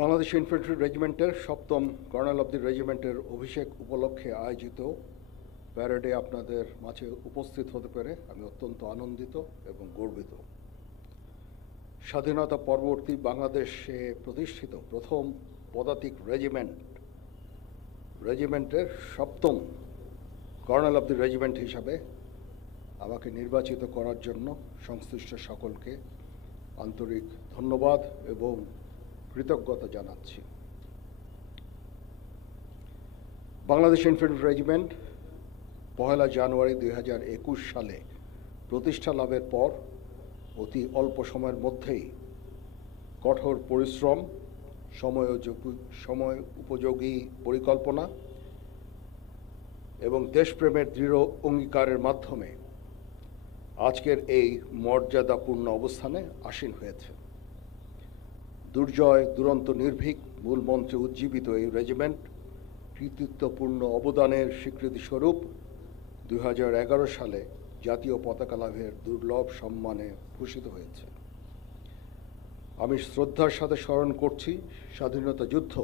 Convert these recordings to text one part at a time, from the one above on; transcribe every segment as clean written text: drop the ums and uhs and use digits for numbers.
Bangladesh infantry রেজিমেন্টের ৭ম colonel of দি রেজিমেন্টের অভিষেক উপলক্ষে আয়োজিত প্যারেডে আপনাদের মাঝে উপস্থিত হতে পেরে আমি অত্যন্ত আনন্দিত এবং গর্বিত। স্বাধীনতা পরবর্তী বাংলাদেশে প্রতিষ্ঠিত প্রথম পদাতিক রেজিমেন্টের ৭ম কর্নেল অব দি রেজিমেন্ট হিসাবে আমাকে নির্বাচিত করার জন্য সংশ্লিষ্ট সকলকে আন্তরিক ধন্যবাদ এবং কৃতজ্ঞতা জানাচ্ছি। বাংলাদেশ ইনফ্যান্ট্রি রেজিমেন্ট ১ জানুয়ারি ২০২১ সালে প্রতিষ্ঠা লাভের পর অতি অল্প সময়ের মধ্যেই কঠোর পরিশ্রম, সময় উপযোগী পরিকল্পনা এবং দেশপ্রেমের দৃঢ় অঙ্গীকারের মাধ্যমে আজকের এই মর্যাদাপূর্ণ অবস্থানে আসীন হয়েছে। দুর্জয় দুরন্ত নির্ভীক মূল মন্ত্রে উজ্জীবিত এই রেজিমেন্ট কৃতিত্বপূর্ণ অবদানের স্বীকৃতিস্বরূপ ২০১১ সালে জাতীয় পতাকা লাভের দুর্লভ সম্মানে ভূষিত হয়েছে। আমি শ্রদ্ধার সাথে স্মরণ করছি স্বাধীনতা যুদ্ধ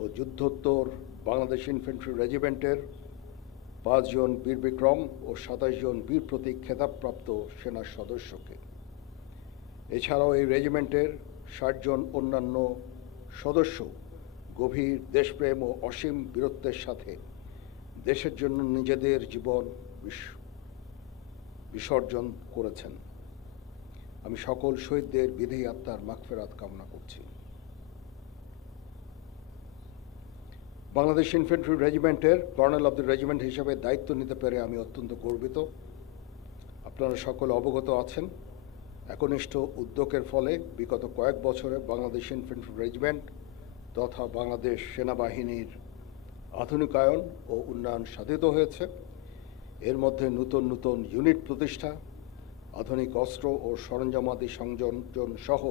ও যুদ্ধোত্তর বাংলাদেশ ইনফ্যান্ট্রি রেজিমেন্টের ৫ জন বীর বিক্রম ও ২৭ জন বীর প্রতীক খেতাবপ্রাপ্ত সেনা সদস্যকে। এছাড়াও এই রেজিমেন্টের ৬০ জন অন্যান্য সদস্য গভীর দেশপ্রেম ও অসীম বীরত্বের সাথে দেশের জন্য নিজেদের জীবন বিসর্জন করেছেন। আমি সকল শহীদদের বিধি আত্মার মাগফিরাত কামনা করছি। বাংলাদেশ ইনফ্যান্ট্রি রেজিমেন্টের কর্নেল অব দি রেজিমেন্ট হিসেবে দায়িত্ব নিতে পেরে আমি অত্যন্ত গর্বিত। আপনারা সকলে অবগত আছেন, একনিষ্ঠ উদ্যোগের ফলে বিগত কয়েক বছরে বাংলাদেশ ইনফ্যান্ট্রি রেজিমেন্ট তথা বাংলাদেশ সেনাবাহিনীর আধুনিকায়ন ও উন্নয়ন সাধিত হয়েছে। এর মধ্যে নতুন নতুন ইউনিট প্রতিষ্ঠা, আধুনিক অস্ত্র ও সরঞ্জামাদি সংযোজন সহ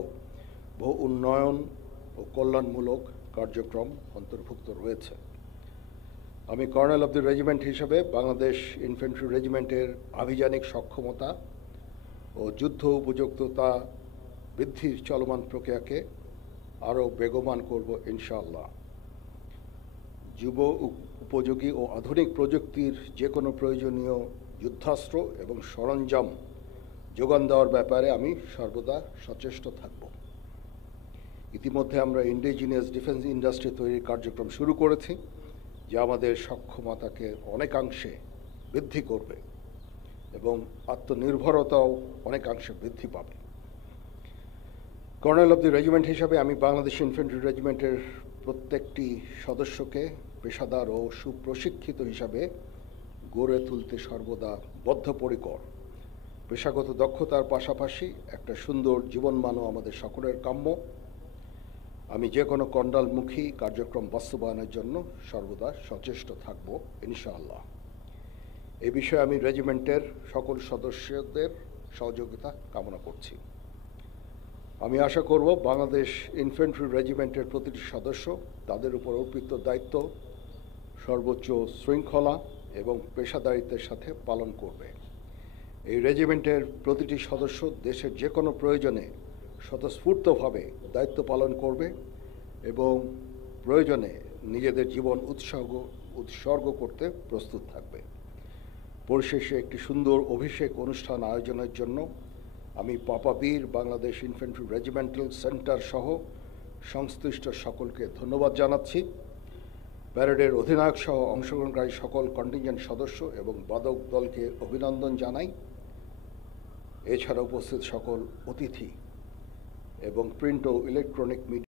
বহু উন্নয়ন ও কল্যাণমূলক কার্যক্রম অন্তর্ভুক্ত রয়েছে। আমি কর্নেল অব দি রেজিমেন্ট হিসেবে বাংলাদেশ ইনফ্যান্ট্রি রেজিমেন্টের আভিযানিক সক্ষমতা ও যুদ্ধ উপযুক্ততা বৃদ্ধির চলমান প্রক্রিয়াকে আরও বেগবান করব ইনশাআল্লাহ। যুব উপযোগী ও আধুনিক প্রযুক্তির যে কোনো প্রয়োজনীয় যুদ্ধাস্ত্র এবং সরঞ্জাম যোগান দেওয়ার ব্যাপারে আমি সর্বদা সচেষ্ট থাকব। ইতিমধ্যে আমরা ইন্ডিজিনিয়াস ডিফেন্স ইন্ডাস্ট্রি তৈরির কার্যক্রম শুরু করেছি, যা আমাদের সক্ষমতাকে অনেকাংশে বৃদ্ধি করবে এবং আত্মনির্ভরতাও অনেকাংশে বৃদ্ধি পাবে। কর্নেল অব দি রেজিমেন্ট হিসাবে আমি বাংলাদেশ ইনফ্যান্ট্রি রেজিমেন্টের প্রত্যেকটি সদস্যকে পেশাদার ও সুপ্রশিক্ষিত হিসাবে গড়ে তুলতে সর্বদা বদ্ধপরিকর। পেশাগত দক্ষতার পাশাপাশি একটা সুন্দর জীবনমানও আমাদের সকলের কাম্য। আমি যে কোনো কণ্ডালমুখী কার্যক্রম বাস্তবায়নের জন্য সর্বদা সচেষ্ট থাকব ইনশাআল্লাহ। এ বিষয়ে আমি রেজিমেন্টের সকল সদস্যদের সহযোগিতা কামনা করছি। আমি আশা করব বাংলাদেশ ইনফ্যান্ট্রি রেজিমেন্টের প্রতিটি সদস্য তাদের উপর অর্পিত দায়িত্ব সর্বোচ্চ শৃঙ্খলা এবং পেশাদারিত্বের সাথে পালন করবে। এই রেজিমেন্টের প্রতিটি সদস্য দেশের যে কোনো প্রয়োজনে স্বতঃস্ফূর্তভাবে দায়িত্ব পালন করবে এবং প্রয়োজনে নিজেদের জীবন উৎসর্গ করতে প্রস্তুত থাকবে। পরিশেষে একটি সুন্দর অভিষেক অনুষ্ঠান আয়োজনের জন্য আমি পাপাবীর বাংলাদেশ ইনফ্যান্ট্রি রেজিমেন্টাল সেন্টার সহ সংশ্লিষ্ট সকলকে ধন্যবাদ জানাচ্ছি। প্যারেডের অধিনায়ক সহ অংশগ্রহণকারী সকল কন্টিনজেন্ট সদস্য এবং বাদক দলকে অভিনন্দন জানাই। এছাড়া উপস্থিত সকল অতিথি এবং প্রিন্ট ও ইলেকট্রনিক মিডিয়া